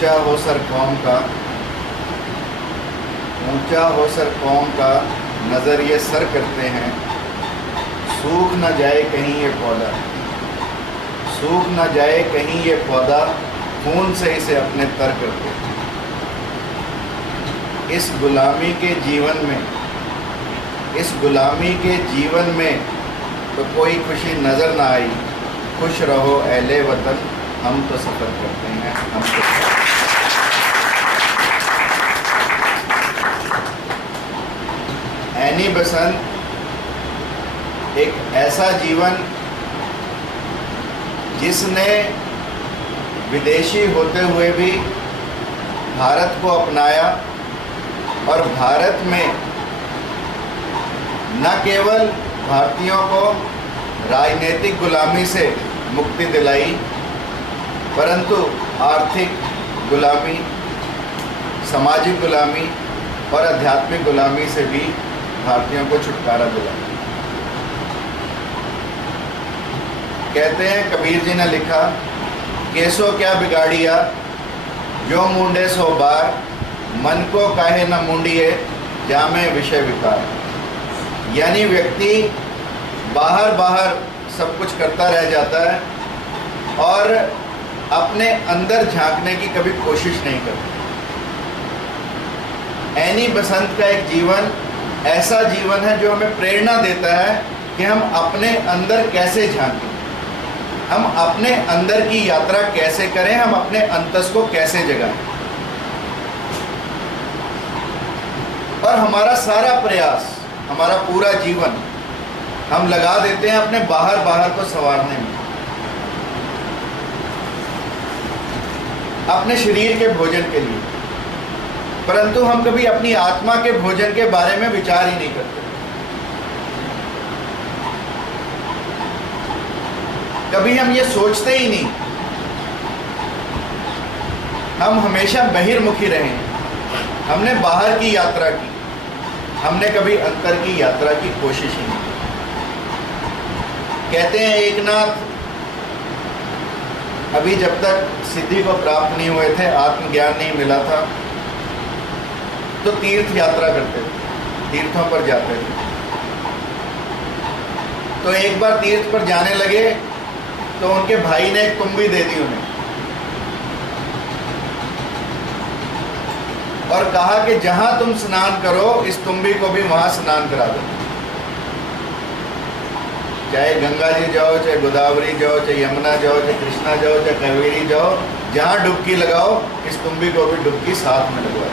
ऊंचा हो सर कौम का, ऊंचा हो सर कौम का, नज़र ये सर करते हैं, सूख न जाए कहीं ये पौधा, सूख न जाए कहीं ये पौधा, खून से इसे अपने तर करते हैं। इस गुलामी के जीवन में, इस गुलामी के जीवन में तो कोई खुशी नज़र ना आई, खुश रहो अहले वतन, हम तो सफ़र करते हैं, हम तो। एनी बसंत एक ऐसा जीवन जिसने विदेशी होते हुए भी भारत को अपनाया और भारत में न केवल भारतीयों को राजनीतिक गुलामी से मुक्ति दिलाई, परंतु आर्थिक गुलामी, सामाजिक गुलामी और आध्यात्मिक गुलामी से भी भारतीयों को छुटकारा दिलाया। कहते हैं, कबीर जी ने लिखा, केसो क्या बिगाड़िया, जो मुंडे सो बार, मन को काहे न मुंडिए, जामे विषय विकार। यानी व्यक्ति बाहर बाहर सब कुछ करता रह जाता है और अपने अंदर झांकने की कभी कोशिश नहीं करता। एनी बसंत का एक जीवन ऐसा जीवन है जो हमें प्रेरणा देता है कि हम अपने अंदर कैसे झांकें, हम अपने अंदर की यात्रा कैसे करें, हम अपने अंतस को कैसे जगाएं। और हमारा सारा प्रयास, हमारा पूरा जीवन हम लगा देते हैं अपने बाहर बाहर को संवारने में, अपने शरीर के भोजन के लिए, परंतु हम कभी अपनी आत्मा के भोजन के बारे में विचार ही नहीं करते। कभी हम ये सोचते ही नहीं, हम हमेशा बहिर्मुखी रहे, हमने बाहर की यात्रा की, हमने कभी अंतर की यात्रा की कोशिश ही नहीं। कहते हैं एकनाथ अभी जब तक सिद्धि को प्राप्त नहीं हुए थे, आत्मज्ञान नहीं मिला था, तो तीर्थ यात्रा करते थे, तीर्थों पर जाते थे। तो एक बार तीर्थ पर जाने लगे तो उनके भाई ने एक कुंभी दे दी उन्हें और कहा कि जहां तुम स्नान करो, इस कुंभी को भी वहां स्नान करा दो। चाहे गंगा जी जाओ, चाहे गोदावरी जाओ, चाहे यमुना जाओ, चाहे कृष्णा जाओ, चाहे कावेरी जाओ, जहां डुबकी लगाओ, इस कुंभी को भी डुबकी साथ में लगवाओ।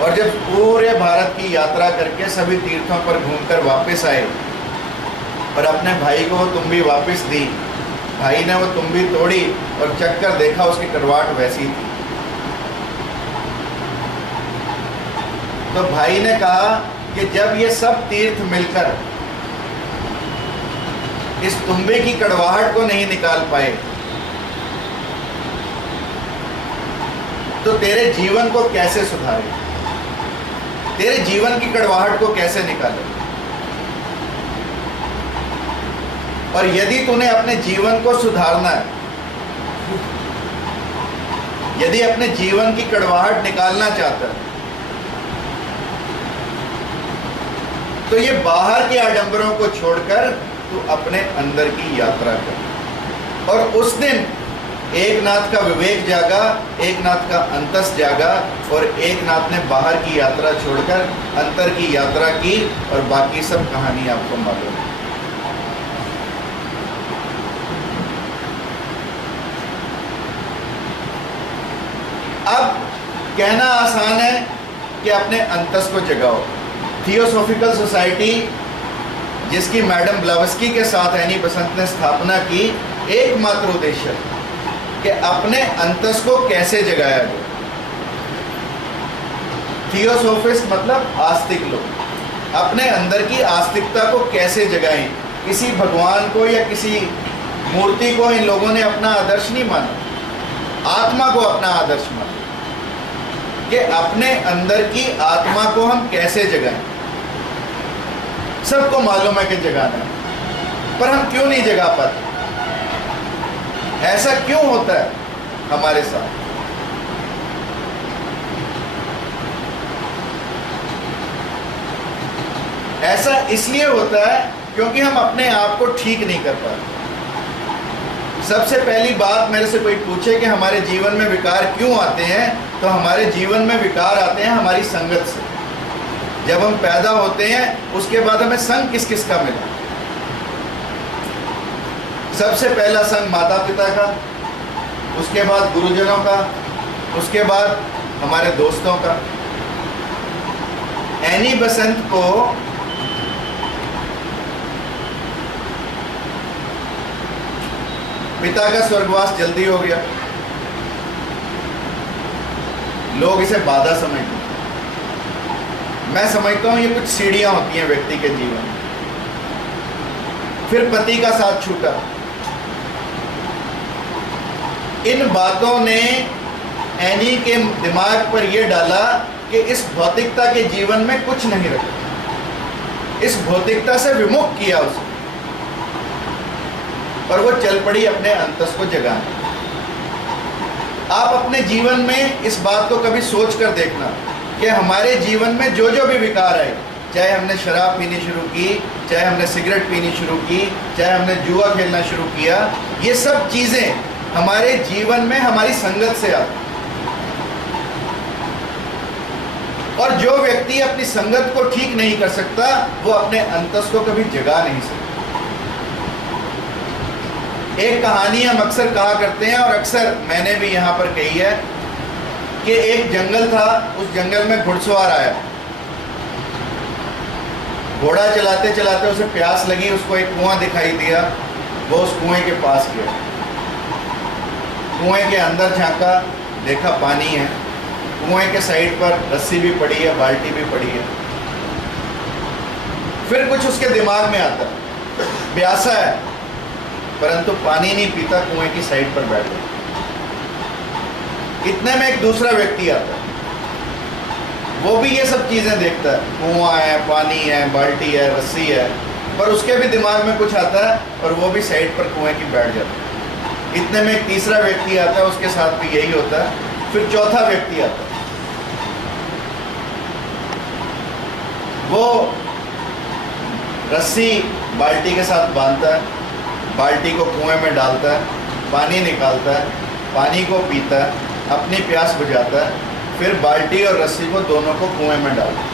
और जब पूरे भारत की यात्रा करके सभी तीर्थों पर घूमकर वापस आए और अपने भाई को वो तुम्बी वापस दी, भाई ने वो तुम्बी तोड़ी और चख कर देखा, उसकी करवाट वैसी थी। तो भाई ने कहा कि जब ये सब तीर्थ मिलकर इस तुम्बे की कड़वाहट को नहीं निकाल पाए, तो तेरे जीवन को कैसे सुधारे, तेरे जीवन की कड़वाहट को कैसे निकाले। और यदि तूने अपने जीवन को सुधारना है, यदि अपने जीवन की कड़वाहट निकालना चाहता है, तो ये बाहर के आडंबरों को छोड़कर तू अपने अंदर की यात्रा कर। और उस दिन एकनाथ का विवेक जागा, एकनाथ का अंतस जागा और एकनाथ ने बाहर की यात्रा छोड़कर अंतर की यात्रा की, और बाकी सब कहानी आपको मालूम है। अब कहना आसान है कि अपने अंतस को जगाओ। थियोसॉफिकल सोसाइटी, जिसकी मैडम ब्लावस्की के साथ एनी बसंत ने स्थापना की, एकमात्र उद्देश्य कि अपने अंतस को कैसे जगाया जाए। थियोसोफिस्ट मतलब आस्तिक लोग, अपने अंदर की आस्तिकता को कैसे जगाएं। किसी भगवान को या किसी मूर्ति को इन लोगों ने अपना आदर्श नहीं माना, आत्मा को अपना आदर्श माना, कि अपने अंदर की आत्मा को हम कैसे जगाएं। सबको मालूम है कि जगाना है, पर हम क्यों नहीं जगा पाते। ऐसा क्यों होता है हमारे साथ? ऐसा इसलिए होता है क्योंकि हम अपने आप को ठीक नहीं कर पाते। सबसे पहली बात मेरे से कोई पूछे कि हमारे जीवन में विकार क्यों आते हैं, तो हमारे जीवन में विकार आते हैं हमारी संगत से। जब हम पैदा होते हैं उसके बाद हमें संग किस किस का मिला? सबसे पहला संग माता पिता का, उसके बाद गुरुजनों का, उसके बाद हमारे दोस्तों का। एनी बसंत को पिता का स्वर्गवास जल्दी हो गया, लोग इसे बाधा समझते हैं। मैं समझता हूं ये कुछ सीढ़ियां होती हैं व्यक्ति के जीवन में। फिर पति का साथ छूटा। इन बातों ने एनी के दिमाग पर यह डाला कि इस भौतिकता के जीवन में कुछ नहीं रखा, इस भौतिकता से विमुख किया उसे, और वो चल पड़ी अपने अंतस को जगाने। आप अपने जीवन में इस बात को कभी सोच कर देखना कि हमारे जीवन में जो जो भी विकार आए, चाहे हमने शराब पीनी शुरू की, चाहे हमने सिगरेट पीनी शुरू की, चाहे हमने जुआ खेलना शुरू किया, ये सब चीज़ें हमारे जीवन में हमारी संगत से आती। और जो व्यक्ति अपनी संगत को ठीक नहीं कर सकता, वो अपने अंतस को कभी जगा नहीं सकता। एक कहानी हम अक्सर कहा करते हैं, और अक्सर मैंने भी यहाँ पर कही है, कि एक जंगल था, उस जंगल में घुड़सवार आया। घोड़ा चलाते चलाते उसे प्यास लगी, उसको एक कुआं दिखाई दिया, वो उस कुएं के पास गया। कुएं के अंदर झांका, देखा पानी है। कुएं के साइड पर रस्सी भी पड़ी है, बाल्टी भी पड़ी है। फिर कुछ उसके दिमाग में आता, प्यासा है परंतु पानी नहीं पीता, कुएं की साइड पर बैठ गया। इतने में एक दूसरा व्यक्ति आता है, वो भी ये सब चीज़ें देखता है, कुआं है, पानी है, बाल्टी है, रस्सी है, पर उसके भी दिमाग में कुछ आता है और वो भी साइड पर कुएं की बैठ जाता है। इतने में एक तीसरा व्यक्ति आता है, उसके साथ भी यही होता है। फिर चौथा व्यक्ति आता है, वो रस्सी बाल्टी के साथ बांधता है, बाल्टी को कुएं में डालता है, पानी निकालता है, पानी को पीता है, अपनी प्यास बुझाता है, फिर बाल्टी और रस्सी को दोनों को कुएं में डालता है।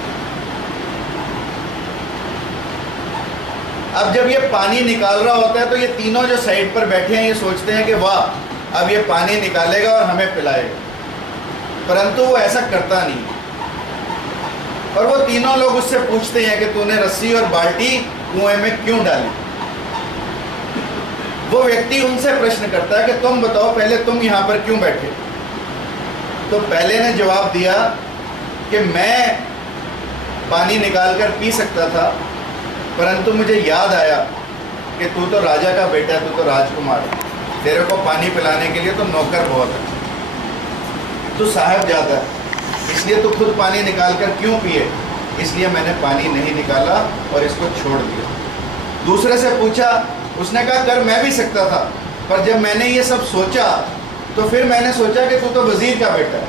अब जब ये पानी निकाल रहा होता है तो ये तीनों जो साइड पर बैठे हैं, ये सोचते हैं कि वाह, अब ये पानी निकालेगा और हमें पिलाएगा, परंतु वो ऐसा करता नहीं। और वो तीनों लोग उससे पूछते हैं कि तूने रस्सी और बाल्टी कुएं में क्यों डाली? वो व्यक्ति उनसे प्रश्न करता है कि तुम बताओ, पहले तुम यहाँ पर क्यों बैठे? तो पहले ने जवाब दिया कि मैं पानी निकालकर पी सकता था, परंतु मुझे याद आया कि तू तो राजा का बेटा है, तू तो राजकुमार है, तेरे को पानी पिलाने के लिए तो नौकर बहुत है, तू साहबजादा है, इसलिए तू खुद पानी निकाल कर क्यों पिए? इसलिए मैंने पानी नहीं निकाला और इसको छोड़ दिया। दूसरे से पूछा, उसने कहा कर मैं भी सकता था, पर जब मैंने ये सब सोचा तो फिर मैंने सोचा कि तू तो वजीर का बेटा है,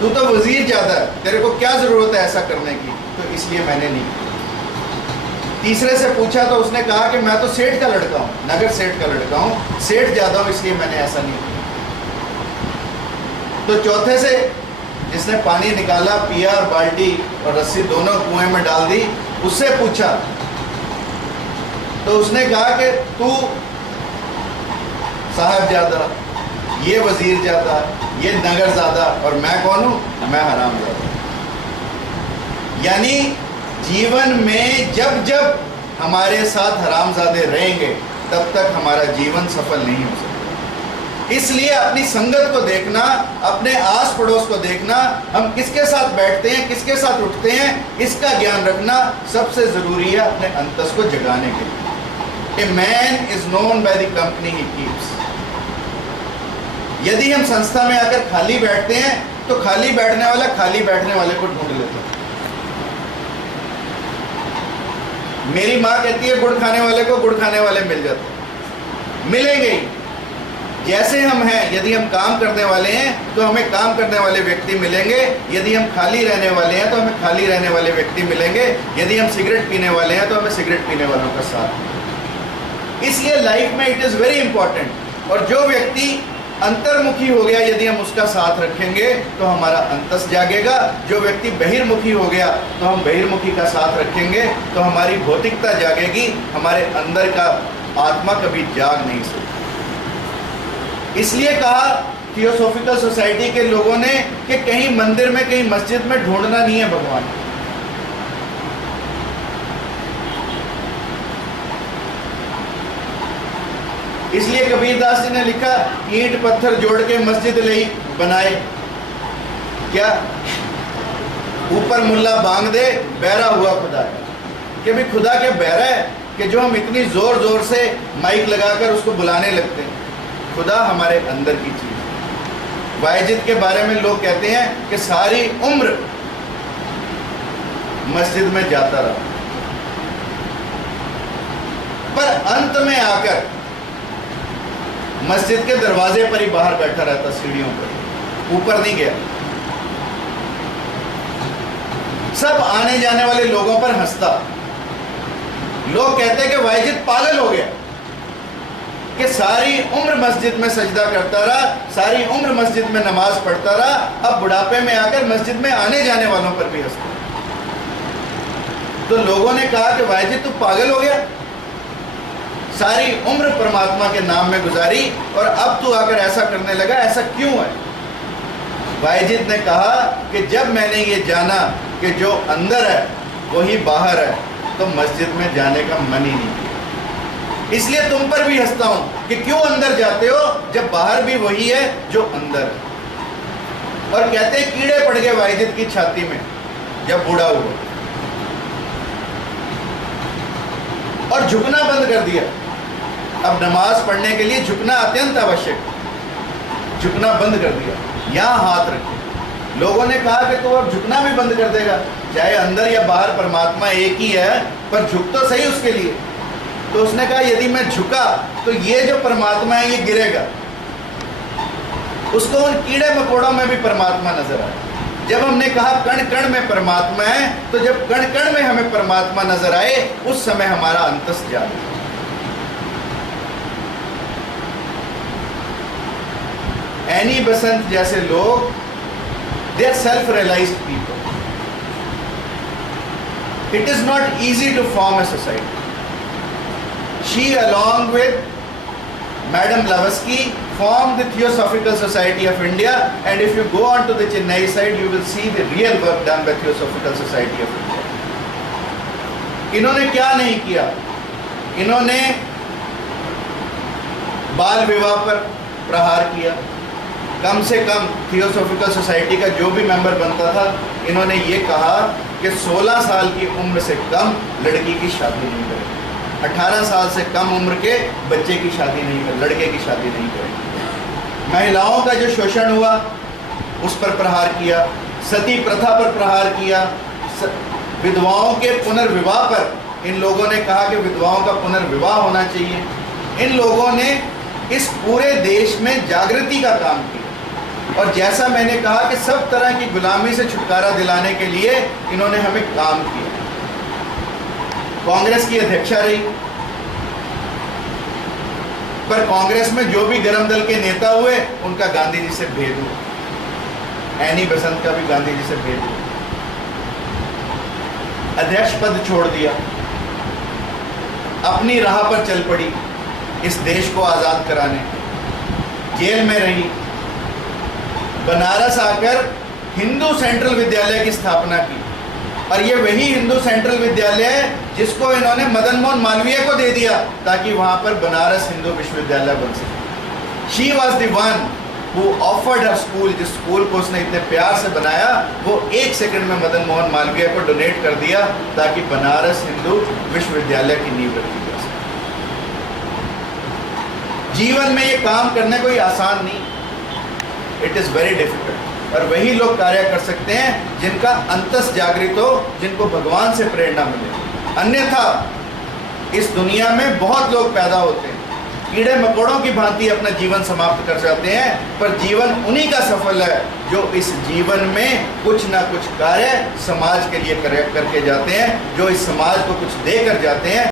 तू तो वजीर ज़्यादा है, तेरे को क्या ज़रूरत है ऐसा करने की, तो इसलिए मैंने नहीं किया। तीसरे से पूछा तो उसने कहा कि मैं तो सेठ का लड़का हूँ, नगर सेठ का लड़का हूँ, सेठ ज़्यादा हूँ, इसलिए मैंने ऐसा नहीं किया। तो चौथे से, जिसने पानी निकाला, पिया और बाल्टी और रस्सी दोनों कुएं में डाल दी, उससे पूछा तो उसने कहा कि तू साहबजादा, ये वजीर ज़्यादा, ये नगर ज़्यादा, और मैं कौन हूँ? मैं हरामजादा। यानी जीवन में जब जब हमारे साथ हरामजादे रहेंगे, तब तक हमारा जीवन सफल नहीं हो सकता। इसलिए अपनी संगत को देखना, अपने आस पड़ोस को देखना, हम किसके साथ बैठते हैं, किसके साथ उठते हैं, इसका ज्ञान रखना सबसे ज़रूरी है अपने अंतस को जगाने के लिए। A man is known by the company he keeps। यदि हम संस्था में आकर खाली बैठते हैं तो खाली बैठने वाला खाली बैठने वाले को ढूंढ लेता है। मेरी माँ कहती है गुड़ खाने वाले को गुड़ खाने वाले मिल जाते हैं, मिलेंगे ही, जैसे हम हैं, यदि हम काम करने वाले हैं तो हमें काम करने वाले व्यक्ति मिलेंगे, यदि हम खाली रहने वाले हैं तो हमें खाली रहने वाले व्यक्ति मिलेंगे, यदि हम सिगरेट पीने वाले हैं तो हमें सिगरेट पीने वालों का साथ। इसलिए लाइफ में इट इज़ वेरी इंपॉर्टेंट। और जो व्यक्ति अंतर्मुखी हो गया, यदि हम उसका साथ रखेंगे तो हमारा अंतस जागेगा। जो व्यक्ति बहिर्मुखी हो गया तो हम बहिर्मुखी का साथ रखेंगे तो हमारी भौतिकता जागेगी, हमारे अंदर का आत्मा कभी जाग नहीं सकती। इसलिए कहा थियोसॉफिकल सोसाइटी के लोगों ने कि कहीं मंदिर में, कहीं मस्जिद में ढूंढना नहीं है भगवान। इसलिए कबीरदास जी ने लिखा, ईंट पत्थर जोड़ के मस्जिद ले बनाए, क्या ऊपर मुल्ला बांग दे बहरा हुआ खुदा है। कि भी खुदा के बहरा है कि जो हम इतनी जोर जोर से माइक लगाकर उसको बुलाने लगते हैं। खुदा हमारे अंदर की चीज है। वायजिद के बारे में लोग कहते हैं कि सारी उम्र मस्जिद में जाता रहा, पर अंत में आकर मस्जिद के दरवाजे पर ही बाहर बैठा रहता, सीढ़ियों पर, ऊपर नहीं गया। सब आने जाने वाले लोगों पर हंसता। लोग कहते हैं कि वायजिद पागल हो गया कि सारी उम्र मस्जिद में सजदा करता रहा, सारी उम्र मस्जिद में नमाज पढ़ता रहा, अब बुढ़ापे में आकर मस्जिद में आने जाने वालों पर भी हंसता। तो लोगों ने कहा कि वायजिद तू पागल हो गया, सारी उम्र परमात्मा के नाम में गुजारी और अब तू आकर ऐसा करने लगा, ऐसा क्यों है? वायजिद ने कहा कि जब मैंने ये जाना कि जो अंदर है वही बाहर है, तो मस्जिद में जाने का मन ही नहीं किया। इसलिए तुम पर भी हंसता हूं कि क्यों अंदर जाते हो जब बाहर भी वही है जो अंदर है। और कहते हैं कीड़े पड़ गए वायजिद की छाती में जब बूढ़ा हुआ और झुकना बंद कर दिया। अब नमाज पढ़ने के लिए झुकना अत्यंत आवश्यक, झुकना बंद कर दिया, यहां हाथ रखे। लोगों ने कहा कि तो अब झुकना भी बंद कर देगा, चाहे अंदर या बाहर परमात्मा एक ही है, पर झुक तो सही उसके लिए। तो उसने कहा यदि मैं झुका तो ये जो परमात्मा है ये गिरेगा। उसको उन कीड़े मकोड़ों में भी परमात्मा नजर आया। जब हमने कहा कण कण में परमात्मा है, तो जब कण कण में हमें परमात्मा नजर आए उस समय हमारा अंतस जागे। एनी बसंत जैसे लोग, they are self realised people. It is not easy to form a society. She along with Madam Blavatsky formed the Theosophical Society of India, and if you go on to the Chennai side you will see the real work done by Theosophical Society of India. इन्होंने क्या नहीं किया? इन्होंने बाल विवाह पर प्रहार किया। कम से कम थियोसॉफिकल सोसाइटी का जो भी मेंबर बनता था, इन्होंने ये कहा कि 16 साल की उम्र से कम लड़की की शादी नहीं करें, 18 साल से कम उम्र के बच्चे की शादी नहीं करें, लड़के की शादी नहीं करें। महिलाओं का जो शोषण हुआ उस पर प्रहार किया, सती प्रथा पर प्रहार किया, विधवाओं के पुनर्विवाह पर इन लोगों ने कहा कि विधवाओं का पुनर्विवाह होना चाहिए। इन लोगों ने इस पूरे देश में जागृति का काम किया। और जैसा मैंने कहा कि सब तरह की गुलामी से छुटकारा दिलाने के लिए इन्होंने हमें काम किया। कांग्रेस की अध्यक्षा रही, पर कांग्रेस में जो भी गरम दल के नेता हुए उनका गांधी जी से भेद हुआ। एनी बसंत का भी गांधी जी से भेद हुआ। अध्यक्ष पद छोड़ दिया, अपनी राह पर चल पड़ी इस देश को आजाद कराने। जेल में रही, बनारस आकर हिंदू सेंट्रल विद्यालय की स्थापना की। और ये वही हिंदू सेंट्रल विद्यालय है जिसको इन्होंने मदन मोहन मालवीय को दे दिया ताकि वहां पर बनारस हिंदू विश्वविद्यालय बन सके। She was the one who offered her school. जिस स्कूल को उसने इतने प्यार से बनाया वो 1 सेकंड में मदन मोहन मालवीय को डोनेट कर दिया ताकि बनारस हिंदू विश्वविद्यालय की नींव रखी जा सके। जीवन में ये काम करने कोई आसान नहीं, इट इज़ वेरी डिफिकल्ट। और वही लोग कार्य कर सकते हैं जिनका अंतस जागृत हो, जिनको भगवान से प्रेरणा मिले। अन्यथा इस दुनिया में बहुत लोग पैदा होते हैं कीड़े मकोड़ों की भांति अपना जीवन समाप्त कर जाते हैं, पर जीवन उन्हीं का सफल है जो इस जीवन में कुछ ना कुछ कार्य समाज के लिए करके जाते हैं, जो इस समाज को कुछ देकर जाते हैं।